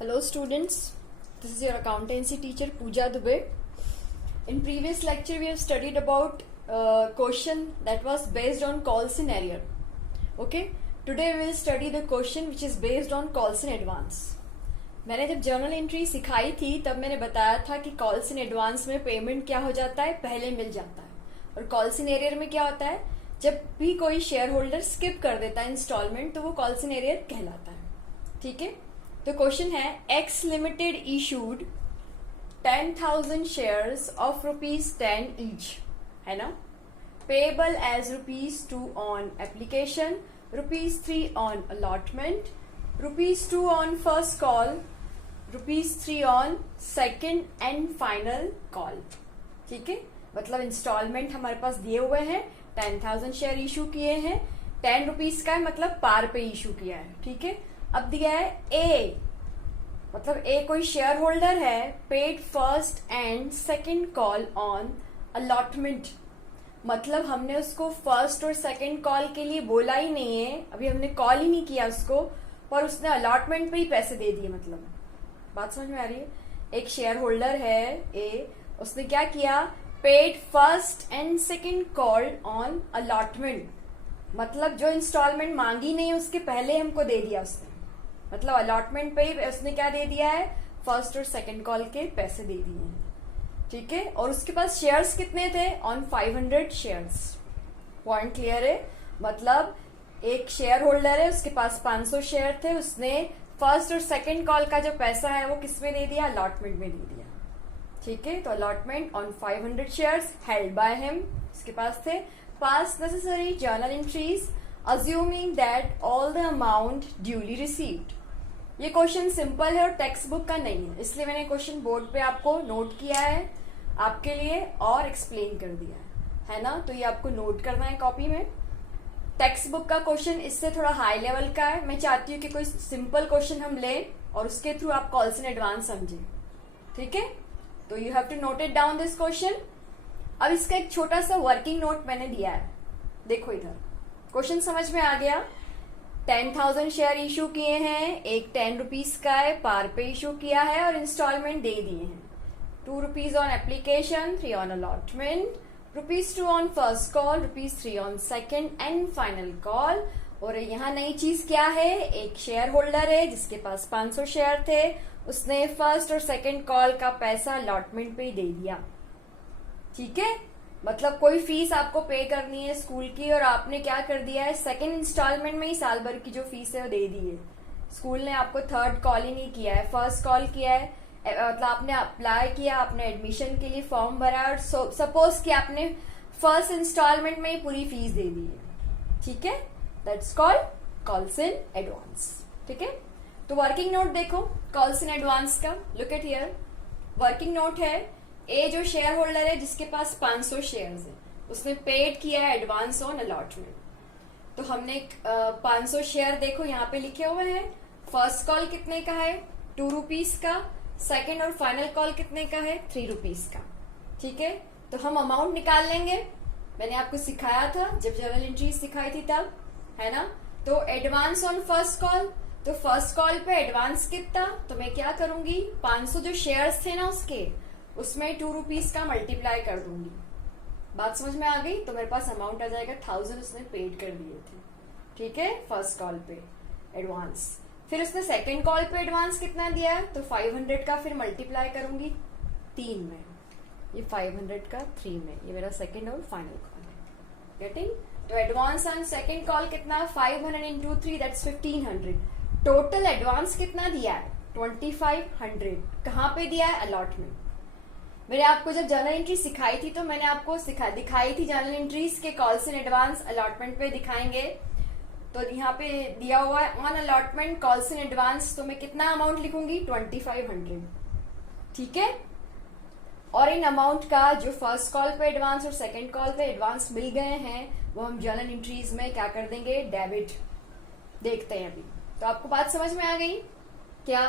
Hello students, this is your accountancy teacher Pooja Dubey. In previous lecture we have studied about question that was based on calls in arrear. Okay, today we will study the question which is based on calls in advance. मैंने जब journal entry सिखाई थी तब मैंने बताया था कि calls in advance में पेमेंट क्या हो जाता है, पहले मिल जाता है, और कॉल्स इन एरियर में क्या होता है, जब भी कोई शेयर होल्डर स्किप कर देता है इंस्टॉलमेंट तो वो कॉल्स इन एरियर कहलाता है. ठीक है, तो क्वेश्चन है X limited issued 10,000 shares of ₹10 each, है ना, payable as ₹2 on application, ₹3 on allotment, ₹2 on first call, ₹3 on second and final call. ठीक है, मतलब इंस्टॉलमेंट हमारे पास दिए हुए हैं, 10,000 शेयर इशू किए हैं, ₹10 का है, मतलब पार पे इशू किया है. ठीक है, अब दिया है ए, मतलब ए कोई शेयर होल्डर है, paid first and second call on allotment, मतलब हमने उसको फर्स्ट और सेकेंड कॉल के लिए बोला ही नहीं है, अभी हमने कॉल ही नहीं किया उसको, पर उसने अलॉटमेंट पे ही पैसे दे दिए. मतलब बात समझ में आ रही है. एक शेयर होल्डर है ए, उसने क्या किया, paid first and second call on allotment, मतलब जो इंस्टॉलमेंट मांगी नहीं उसके पहले हमको दे दिया उसने, मतलब अलॉटमेंट पे ही उसने क्या दे दिया है, फर्स्ट और सेकंड कॉल के पैसे दे दिए हैं. ठीक है, और उसके पास शेयर्स कितने थे, ऑन 500 शेयर्स. पॉइंट क्लियर है, मतलब एक शेयर होल्डर है, उसके पास 500 शेयर थे, उसने फर्स्ट और सेकंड कॉल का जो पैसा है वो किसमें दे दिया, अलॉटमेंट में दे दिया. ठीक है, तो allotment on 500 shares held by him, उसके पास थे. पास necessary journal entries assuming that all the amount duly received. ये क्वेश्चन सिंपल है और टेक्स्ट बुक का नहीं है, इसलिए मैंने क्वेश्चन बोर्ड पे आपको नोट किया है आपके लिए और एक्सप्लेन कर दिया है ना, तो ये आपको नोट करना है कॉपी में. टेक्स्ट बुक का क्वेश्चन इससे थोड़ा हाई लेवल का है, मैं चाहती हूँ कि कोई सिंपल क्वेश्चन हम लें और उसके थ्रू आप कॉल्स इन एडवांस समझें. ठीक है, तो you have to note it down this question. अब इसका एक छोटा सा वर्किंग नोट मैंने दिया है, देखो इधर. क्वेश्चन समझ में आ गया. 10,000 शेयर इशू किए हैं, एक ₹10 का है, पार पे इशू किया है और इंस्टॉलमेंट दे दिए हैं. ₹2 on application, 3 on allotment, ₹2 on first call, ₹3 on second and final call. और यहाँ नई चीज क्या है, एक शेयर होल्डर है जिसके पास 500 शेयर थे, उसने फर्स्ट और सेकेंड कॉल का पैसा अलॉटमेंट पे ही दे दिया. ठीक है, मतलब कोई फीस आपको पे करनी है स्कूल की और आपने क्या कर दिया है, सेकंड इंस्टॉलमेंट में ही साल भर की जो फीस है वो दे दी है. स्कूल ने आपको थर्ड कॉल ही नहीं किया है, फर्स्ट कॉल किया है, मतलब आपने अप्लाई किया, आपने एडमिशन के लिए फॉर्म भरा और सपोज कि आपने फर्स्ट इंस्टॉलमेंट में ही पूरी फीस दे दी है. ठीक है, that's called calls in advance. ठीक है, तो वर्किंग नोट देखो कॉल्स इन एडवांस का, look at here. Working note है, ए जो शेयर होल्डर है जिसके पास 500 शेयर्स है, उसने पेड किया है एडवांस ऑन अलॉटमेंट. तो हमने 500 शेयर देखो यहाँ पे लिखे हुए हैं. फर्स्ट कॉल कितने का है, ₹2 का, सेकंड और फाइनल कॉल कितने का है, ₹3 का. ठीक है, तो हम अमाउंट निकाल लेंगे, मैंने आपको सिखाया था जब जर्नल एंट्री सिखाई थी तब, है ना. तो एडवांस ऑन फर्स्ट कॉल, तो फर्स्ट कॉल पे एडवांस कितना, तो मैं क्या करूंगी, 500 जो शेयर्स थे ना उसके, उसमें ₹2 का मल्टीप्लाई कर दूंगी. बात समझ में आ गई, तो मेरे पास अमाउंट आ जाएगा 1000 उसने पेड कर दिए थे. ठीक है, फर्स्ट कॉल पे एडवांस. फिर उसने सेकंड कॉल पे एडवांस कितना दिया है, तो 500 का फिर मल्टीप्लाई करूंगी 3 में, ये 500 का 3 में, ये मेरा सेकंड और फाइनल कॉल है. गेटिंग, तो एडवांस ऑन सेकंड कॉल कितना, 500 into 3 दैट्स 1500. टोटल एडवांस कितना दिया है, 2500. कहाँ पे दिया है, अलॉटमेंट. मैंने आपको जब जर्नल एंट्री सिखाई थी तो मैंने आपको दिखाई थी जर्नल एंट्रीज के कॉल्स इन एडवांस अलॉटमेंट पे दिखाएंगे. तो यहाँ पे दिया हुआ है on allotment calls in advance, तो मैं कितना अमाउंट लिखूंगी, 2500. ठीक है, और इन अमाउंट का जो फर्स्ट कॉल पे एडवांस और सेकंड कॉल पे एडवांस मिल गए हैं वो हम जर्नल एंट्रीज में क्या कर देंगे, डेबिट. देखते हैं अभी. तो आपको बात समझ में आ गई क्या.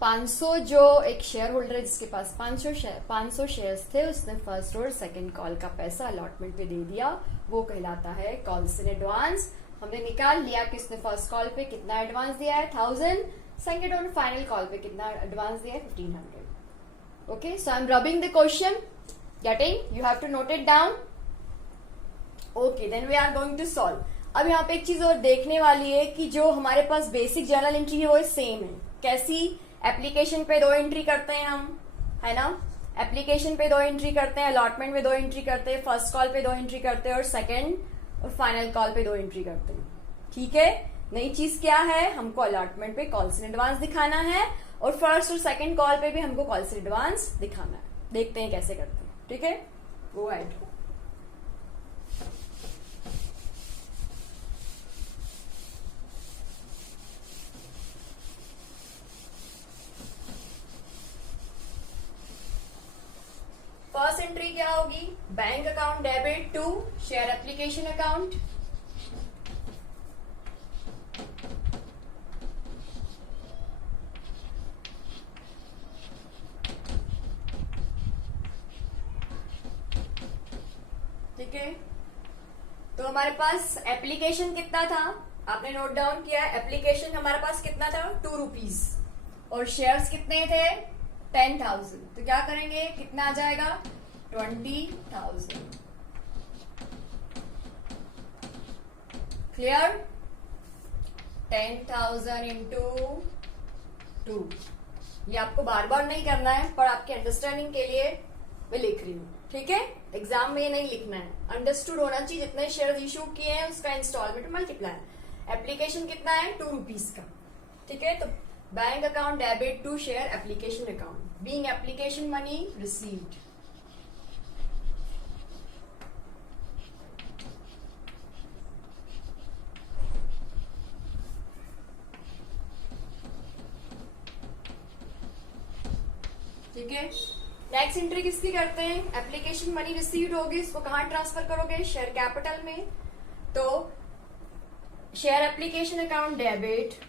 500 जो एक शेयर होल्डर है जिसके पास 500 शेयर्स थे, उसने फर्स्ट और सेकंड कॉल का पैसा अलॉटमेंट पे दे दिया, वो कहलाता है कॉल्स इन एडवांस. हमने निकाल लिया कि उसने फर्स्ट कॉल पे कितना एडवांस दिया है, 1000, सेकंड और फाइनल कॉल पे कितना एडवांस दिया है 1500. Okay, so I am rubbing the question. Getting? You have to note it down. Okay, then we are going to solve. अब यहाँ पे एक चीज और देखने वाली है कि जो हमारे पास बेसिक जर्नल एंट्री है वो सेम है. कैसी? एप्लीकेशन पे 2 एंट्री करते हैं हम, है ना. एप्लीकेशन पे 2 एंट्री करते हैं, अलॉटमेंट पे 2 एंट्री करते हैं, फर्स्ट कॉल पे 2 एंट्री करते हैं और सेकंड और फाइनल कॉल पे 2 एंट्री करते हैं. ठीक है. नई चीज क्या है? हमको अलॉटमेंट पे कॉल्स इन एडवांस दिखाना है और फर्स्ट और सेकंड कॉल पे भी हमको कॉल्स इन एडवांस दिखाना है. देखते हैं कैसे करते हैं. ठीक है, गो अहेड. फर्स्ट एंट्री क्या होगी? Bank account debit to share application account. ठीक है. तो हमारे पास एप्लीकेशन कितना था? आपने नोट डाउन किया. एप्लीकेशन हमारे पास कितना था? 2 रुपीज. और शेयर्स कितने थे? 10,000. तो क्या करेंगे? कितना आ जाएगा? 20,000. क्लियर? 10,000 इंटू 2. ये आपको बार बार नहीं करना है, पर आपके अंडरस्टैंडिंग के लिए मैं लिख रही हूँ. ठीक है. एग्जाम में ये नहीं लिखना है, अंडरस्टूड होना चाहिए. जितने शेयर इशू किए हैं उसका इंस्टॉलमेंट मल्टीप्लाई. एप्लीकेशन कितना है? 2 रुपीज का. ठीक है. तो bank account debit to share application account being application money received. ठीक है. नेक्स्ट एंट्री किसकी करते हैं? एप्लीकेशन मनी रिसीव्ड होगी, इसको कहां ट्रांसफर करोगे? शेयर कैपिटल में. तो share application account debit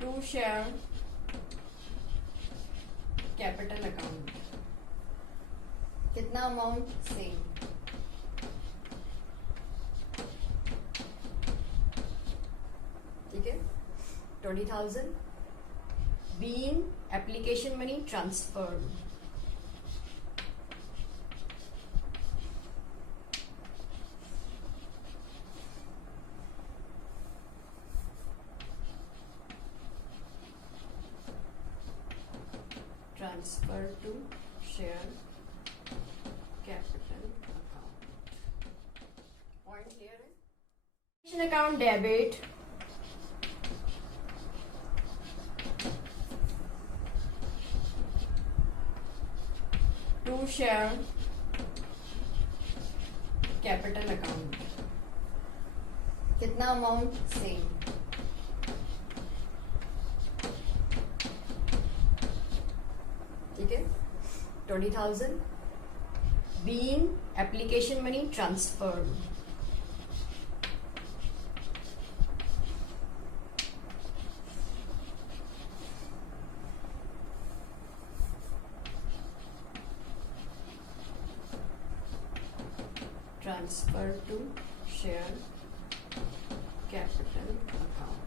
to share capital account. कितना अमाउंट? सेम. ठीक है. 20,000 being application money transferred. Transfer to share capital account. Point clear है? Application account debit to share capital account. कितना amount? Same. ठीक है. 20,000 being application money transferred. Transfer to share capital account.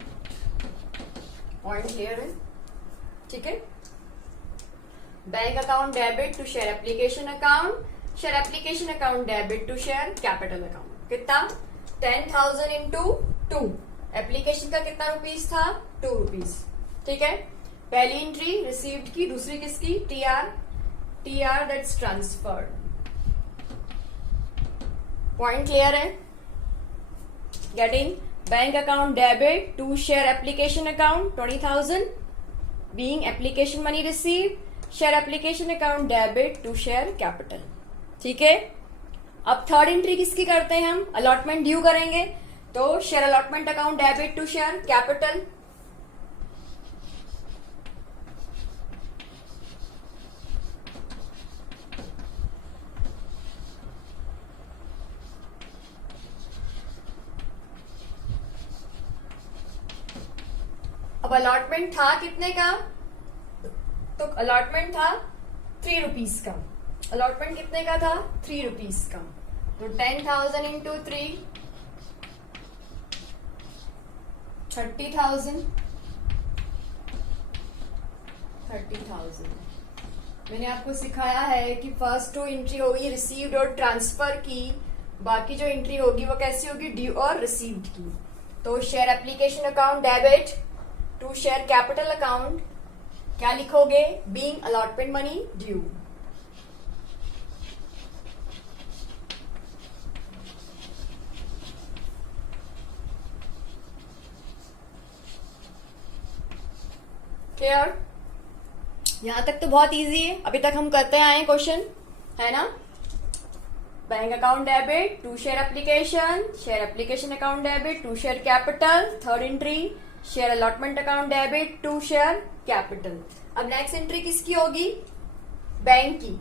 Point clear है? ठीक है. Bank account debit to share application account, share application account debit to share capital account. कितना? 10,000 into 2. Application का कितना rupees था? 2 rupees. ठीक है. पहली एंट्री रिसीव्ड की, दूसरी किसकी? TR that's transferred. Point clear है? Getting? Bank account debit to share application account 20,000 being application money received, share application account debit to share capital. ठीक है. अब थर्ड एंट्री किसकी करते हैं हम? अलॉटमेंट ड्यू करेंगे. तो share allotment account debit to share capital. अब अलॉटमेंट था कितने का? तो अलॉटमेंट था 3 रुपीज का. अलॉटमेंट कितने का था? 3 रुपीज का. तो 10,000 इंटू 3 30,000 मैंने आपको सिखाया है कि फर्स्ट टू एंट्री होगी रिसीव्ड और ट्रांसफर की, बाकी जो एंट्री होगी वो कैसी होगी, ड्यू और रिसीव्ड की। तो share application account debit to share capital account क्या लिखोगे, being allotment money due. Clear? यहां तक तो बहुत इजी है, अभी तक हम करते आए क्वेश्चन, है ना। Bank account debit to share application account debit to share capital, third entry share allotment account debit to share capital. अब नेक्स्ट एंट्री किसकी होगी, बैंक की।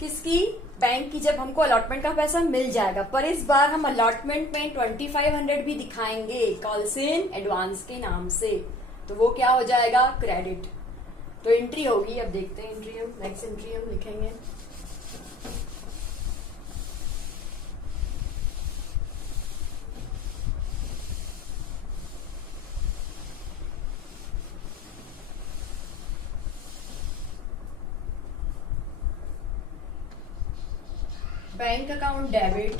किसकी, बैंक की, जब हमको अलॉटमेंट का पैसा मिल जाएगा। पर इस बार हम अलॉटमेंट में 2500 भी दिखाएंगे कॉल्स इन एडवांस के नाम से, तो वो क्या हो जाएगा, क्रेडिट। तो एंट्री होगी, अब देखते हैं एंट्री, हम नेक्स्ट एंट्री हम लिखेंगे। Bank account debit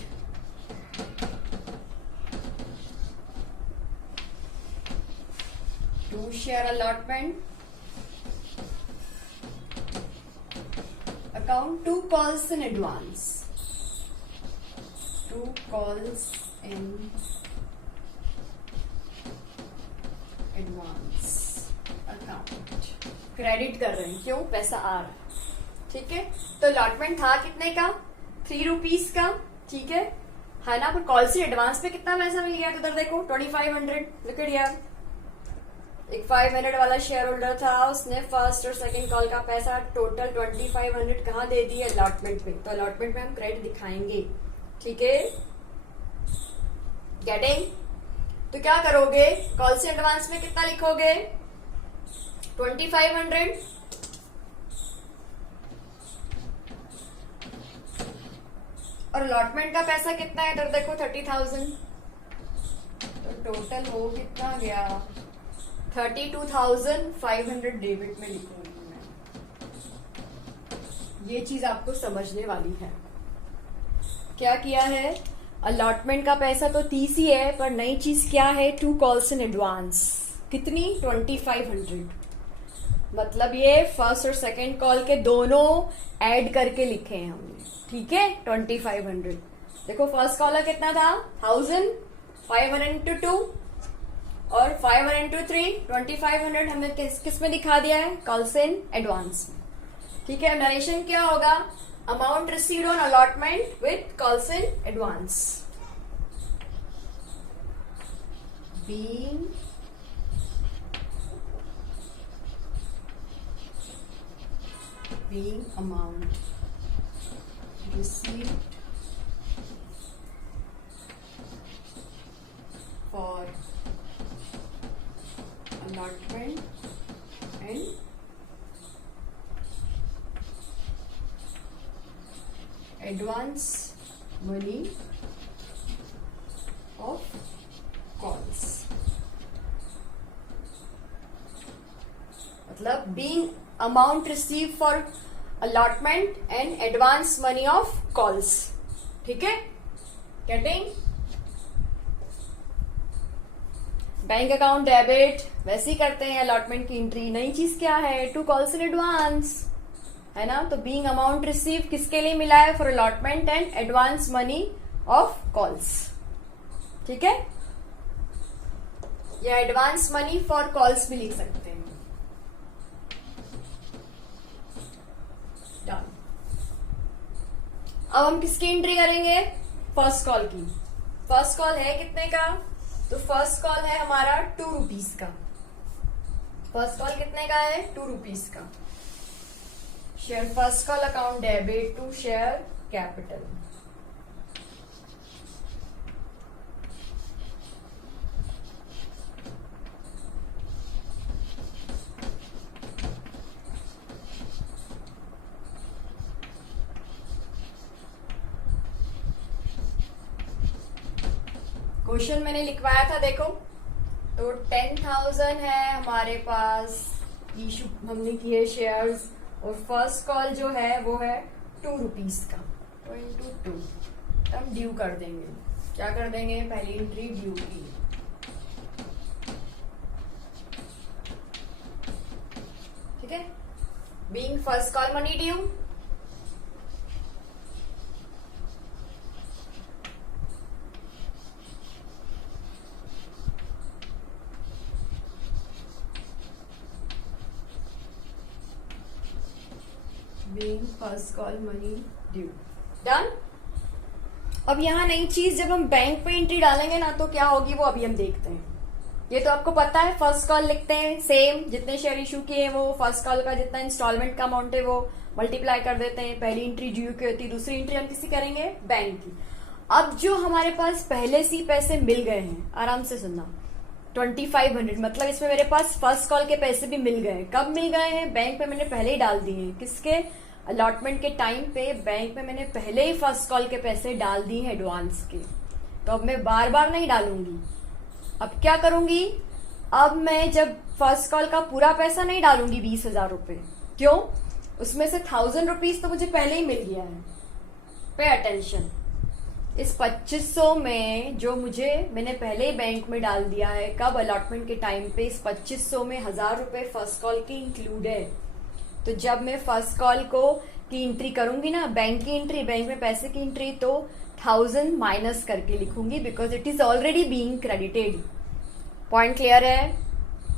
to share allotment account to calls in advance, to calls in advance account. Credit कर रहे हैं, क्यों, पैसा आ रहा है। ठीक है, तो अलॉटमेंट था कितने का, 3 रुपीज का, ठीक है ना। पर कॉल से एडवांस पे कितना पैसा मिल गया, तो उधर देखो 2500। लुक एट हियर, एक 500 वाला शेयर होल्डर था, उसने फर्स्ट और सेकंड कॉल का पैसा टोटल 2500 कहाँ दे दिया, अलॉटमेंट में। तो अलॉटमेंट में हम क्रेडिट दिखाएंगे, ठीक है, गेटिंग। तो क्या करोगे, कॉल से एडवांस में कितना लिखोगे, 2500, और अलॉटमेंट का पैसा कितना है, इधर देखो 30,000। तो टोटल हो कितना गया, 32,500 डेबिट में लिखूंगी मैं। ये चीज आपको समझने वाली है। क्या किया है, अलॉटमेंट का पैसा तो 30 ही है, पर नई चीज क्या है, 2 कॉल्स इन एडवांस। कितनी, 2500। मतलब ये फर्स्ट और सेकंड कॉल के दोनों ऐड करके लिखे हैं हमने, ठीक है, 2500। देखो फर्स्ट कॉलर कितना था, 1000, 500 इंटू 2 और 500 इंटू 3, 2500 हमने किस में दिखा दिया है, कॉल्स इन एडवांस में। ठीक है, नरेशन क्या होगा, amount received on allotment with calls in advance, being amount received for allotment and advance money of calls। मतलब being amount received for allotment and advance money of calls, ठीक है, getting. Bank account debit वैसे ही करते हैं, allotment की entry. नई चीज क्या है, 2 कॉल्स इन एडवांस, है ना। तो बीइंग अमाउंट रिसीव किसके लिए मिला है, for allotment and advance money of calls, ठीक है, या एडवांस मनी फॉर कॉल्स भी लिख सकते हैं। डन। अब हम किसकी एंट्री करेंगे, फर्स्ट कॉल की। फर्स्ट कॉल है कितने का, तो फर्स्ट कॉल है हमारा 2 रुपीज का। फर्स्ट कॉल कितने का है, 2 रुपीज का। Share first call account debit to share capital, question मैंने लिखवाया था, देखो तो 10,000 है हमारे पास, इशू हमने किए शेयर्स, और फर्स्ट कॉल जो है वो है 2 रुपीज का, तो इंटू 2 हम ड्यू कर देंगे। क्या कर देंगे? पहली एंट्री ड्यू की। ठीक है, being first call money due, being first call money due. Done. अब यहाँ नई चीज, जब हम बैंक पे एंट्री डालेंगे ना तो क्या होगी वो अभी हम देखते हैं। ये तो आपको पता है, फर्स्ट कॉल लिखते हैं सेम, जितने शेयर इशू किए हैं वो फर्स्ट कॉल का जितना इंस्टॉलमेंट का अमाउंट है वो मल्टीप्लाई कर देते हैं। पहली एंट्री ड्यू की होती है, दूसरी एंट्री हम किसी करेंगे? बैंक की। अब जो हमारे पास पहले से ही पैसे मिल गए हैं, आराम से सुनना, 2500, मतलब इसमें मेरे पास फर्स्ट कॉल के पैसे भी मिल गए। कब मिल गए हैं? बैंक पे मैंने पहले ही डाल दिए हैं। किसके? अलॉटमेंट के टाइम पे बैंक में मैंने पहले ही फर्स्ट कॉल के पैसे डाल दिए हैं एडवांस के। तो अब मैं बार बार नहीं डालूंगी। अब क्या करूंगी? अब मैं जब फर्स्ट कॉल का पूरा पैसा नहीं डालूंगी 20,000 रुपए। क्यों? उसमें से 1,000 रुपीज तो मुझे पहले ही मिल गया है। पे अटेंशन, इस 2500 में जो मैंने पहले ही बैंक में डाल दिया है, कब? अलॉटमेंट के टाइम पे। इस 2500 में 1,000 रुपए फर्स्ट कॉल के इंक्लूड है। तो जब मैं फर्स्ट कॉल की एंट्री करूंगी ना, बैंक की एंट्री, बैंक में पैसे की एंट्री, तो 1,000 माइनस करके लिखूंगी, because it is already being credited. Point clear है?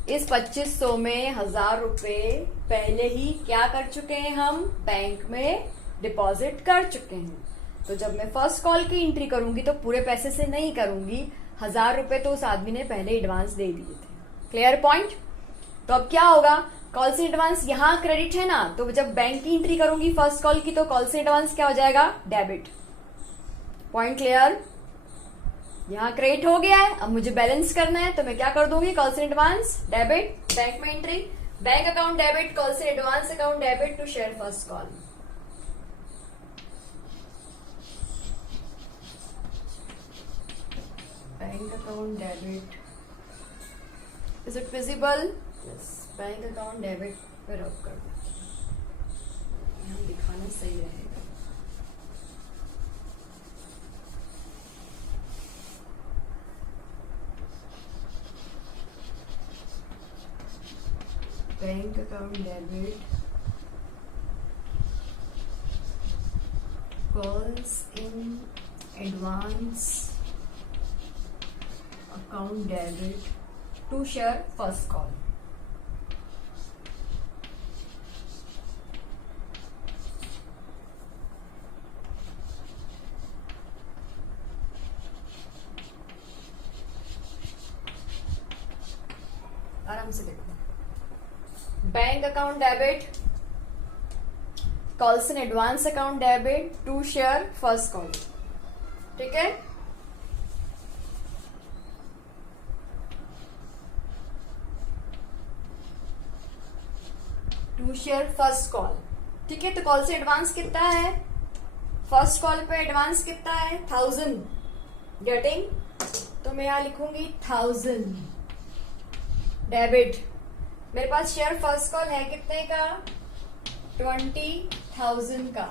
इस 2500 में 1,000 रुपए पहले ही क्या कर चुके हैं हम? बैंक में डिपॉजिट कर चुके हैं। तो जब मैं फर्स्ट कॉल की एंट्री करूंगी तो पूरे पैसे से नहीं करूंगी, 1,000 रुपए तो उस आदमी ने पहले एडवांस दे दिए थे। Clear point? तो अब क्या होगा? कॉल से एडवांस यहाँ क्रेडिट है ना, तो जब बैंक की एंट्री करूंगी फर्स्ट कॉल की तो कॉल से एडवांस क्या हो जाएगा? डेबिट। Point clear? यहाँ क्रेडिट हो गया है, अब मुझे बैलेंस करना है तो मैं क्या कर दूंगी? कॉल से एडवांस डेबिट, बैंक में entry, bank account debit, call से advance account debit to share first call. Bank account debit, is it visible? Yes, bank account debit पे रब कर दो, यहाँ दिखाना सही रहेगा। Bank account debit, calls in advance account debit to share first call. आराम से देखो, bank account debit, calls in advance account debit to share first call. ठीक है, टू शेयर फर्स्ट कॉल। ठीक है, तो कॉल से एडवांस कितना है? फर्स्ट कॉल पे एडवांस कितना है? 1,000। गेटिंग? तो मैं यहां लिखूंगी 1,000 डेबिट। मेरे पास शेयर फर्स्ट कॉल है कितने का? 20,000 का।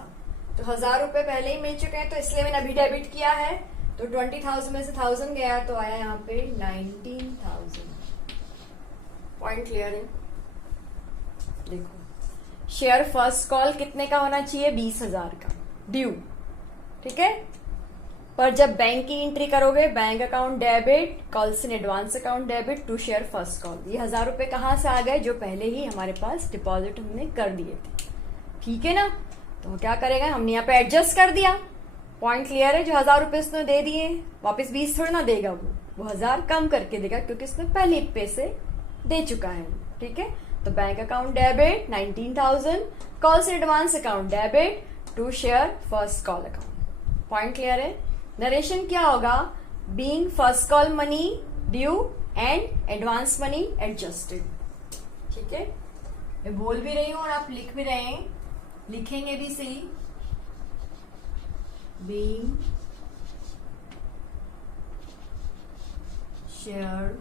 तो 1,000 रुपए पहले ही मिल चुके हैं, तो इसलिए मैंने अभी डेबिट किया है। तो 20,000 में से 1,000 गया तो आया यहाँ पे 19,000। पॉइंट क्लियर है? देखो, शेयर फर्स्ट कॉल कितने का होना चाहिए? 20,000 का ड्यू। ठीक है, पर जब बैंक की एंट्री करोगे, bank account debit, calls in advance account debit to share first call, ये 1,000 रुपए कहां से आ गए? जो पहले ही हमारे पास डिपॉजिट हमने कर दिए थे। ठीक है ना? तो क्या करेगा? हमने यहाँ पे एडजस्ट कर दिया। पॉइंट क्लियर है? जो 1,000 रुपए उसने दे दिए, वापस 20 थोड़ा ना देगा, वो 1,000 कम करके देगा, क्योंकि उसने पहले पैसे दे चुका है। ठीक है, तो bank account debit 19,000, calls in advance account debit to share first call account. Point clear है? नरेशन क्या होगा? Being first call money due and advance money adjusted. ठीक है, मैं बोल भी रही हूं और आप लिख भी रहे हैं, लिखेंगे भी सही। Being share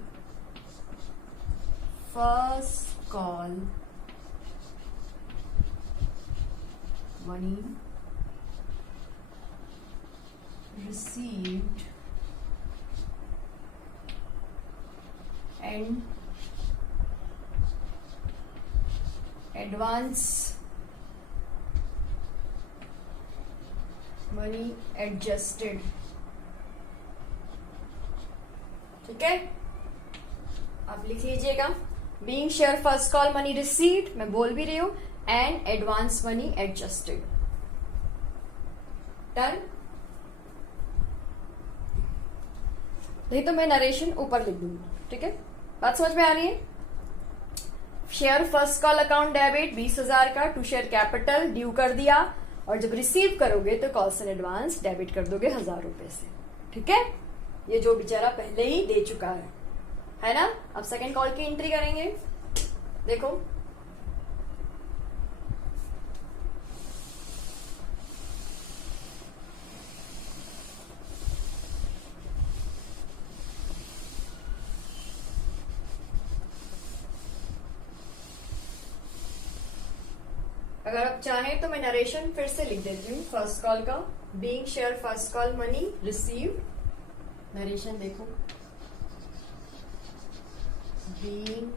first call money received and advance money adjusted. ठीक है, आप लिख लीजिएगा being share first call money received, मैं बोल भी रही हूं, and advance money adjusted. Done. नहीं तो मैं नरेशन ऊपर लिख दूंगी. ठीक है, बात समझ में आ रही है. Share first call account debit 20,000 का टू शेयर कैपिटल ड्यू कर दिया, और जब रिसीव करोगे तो कॉल्स इन एडवांस डेबिट कर दोगे 1,000 रुपए से. ठीक है, ये जो बेचारा पहले ही दे चुका है ना. अब सेकंड कॉल की एंट्री करेंगे. देखो अगर आप चाहें तो मैं नरेशन फिर से लिख देती हूँ फर्स्ट कॉल का. Being share first call money received, narration देखो, being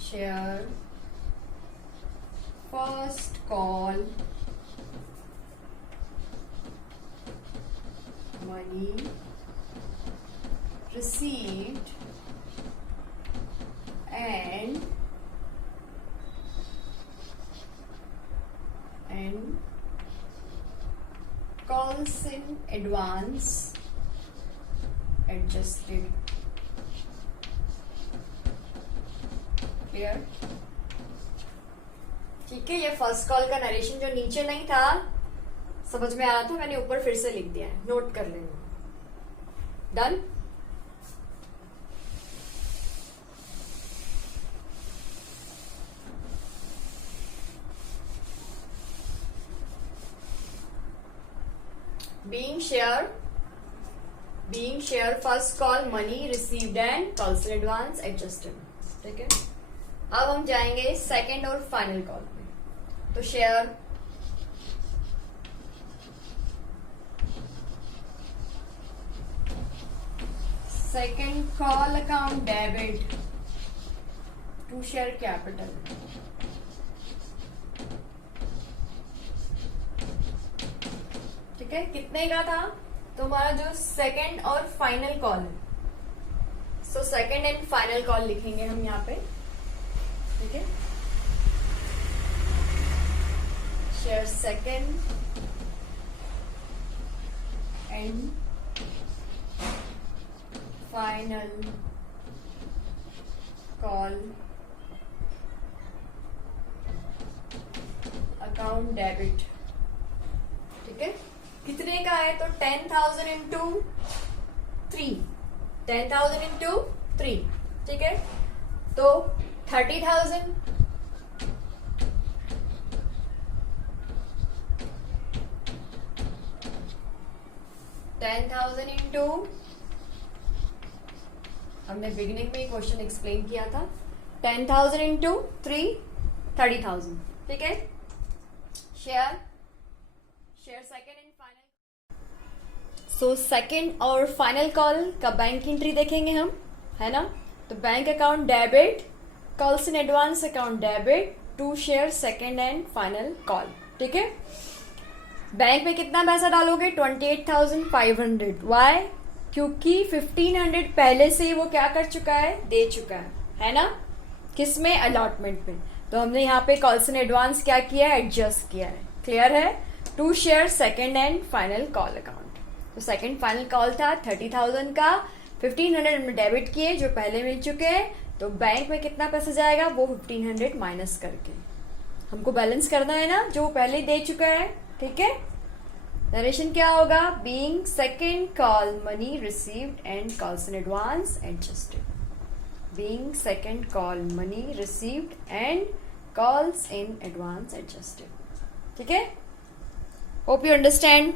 share first call money received and calls in advance adjusted. Clear? ठीक है, ये फर्स्ट कॉल का नरेशन जो नीचे नहीं था समझ में आ रहा था, मैंने ऊपर फिर से लिख दिया है, नोट कर लेना. Done. being share first call money received and calls in advance adjusted. ठीक है, अब हम जाएंगे सेकंड और फाइनल कॉल में. तो share second call account debit to share capital. ठीक है, कितने का था? तो हमारा जो सेकंड और फाइनल कॉल है, so second and final call लिखेंगे हम यहाँ पे. ठीक है, share second and final call account debit. ठीक है, कितने का है? तो 10,000 इंटू 3, 10,000 इंटू 3. ठीक है, तो 30,000 10,000 इंटू, हमने बिगिनिंग में क्वेश्चन एक्सप्लेन किया था, 10,000 इंटू 3 30,000. ठीक है, share second and final. So second और फाइनल कॉल का बैंक एंट्री देखेंगे हम, है ना. तो bank account debit, calls in advance account debit to share second and final call. ठीक है, बैंक में कितना पैसा डालोगे? 28,500. वाई? क्योंकि 1,500 पहले से ही वो क्या कर चुका है? दे चुका है ना. किसमें? अलॉटमेंट में. तो हमने यहाँ पे कॉल्स इन एडवांस क्या किया है? एडजस्ट किया है. क्लियर है? To share second and final call account. तो सेकंड फाइनल कॉल था 30,000 का, 1,500 हमने डेबिट किए जो पहले मिल चुके हैं. तो बैंक में कितना पैसा जाएगा? वो 1,500 माइनस करके हमको बैलेंस करना है ना, जो पहले ही दे चुका है. ठीक है, नरेशन क्या होगा? Being second call money received and calls in advance adjusted. Being second call money received and calls in advance adjusted. ठीक है, होप यू अंडरस्टैंड.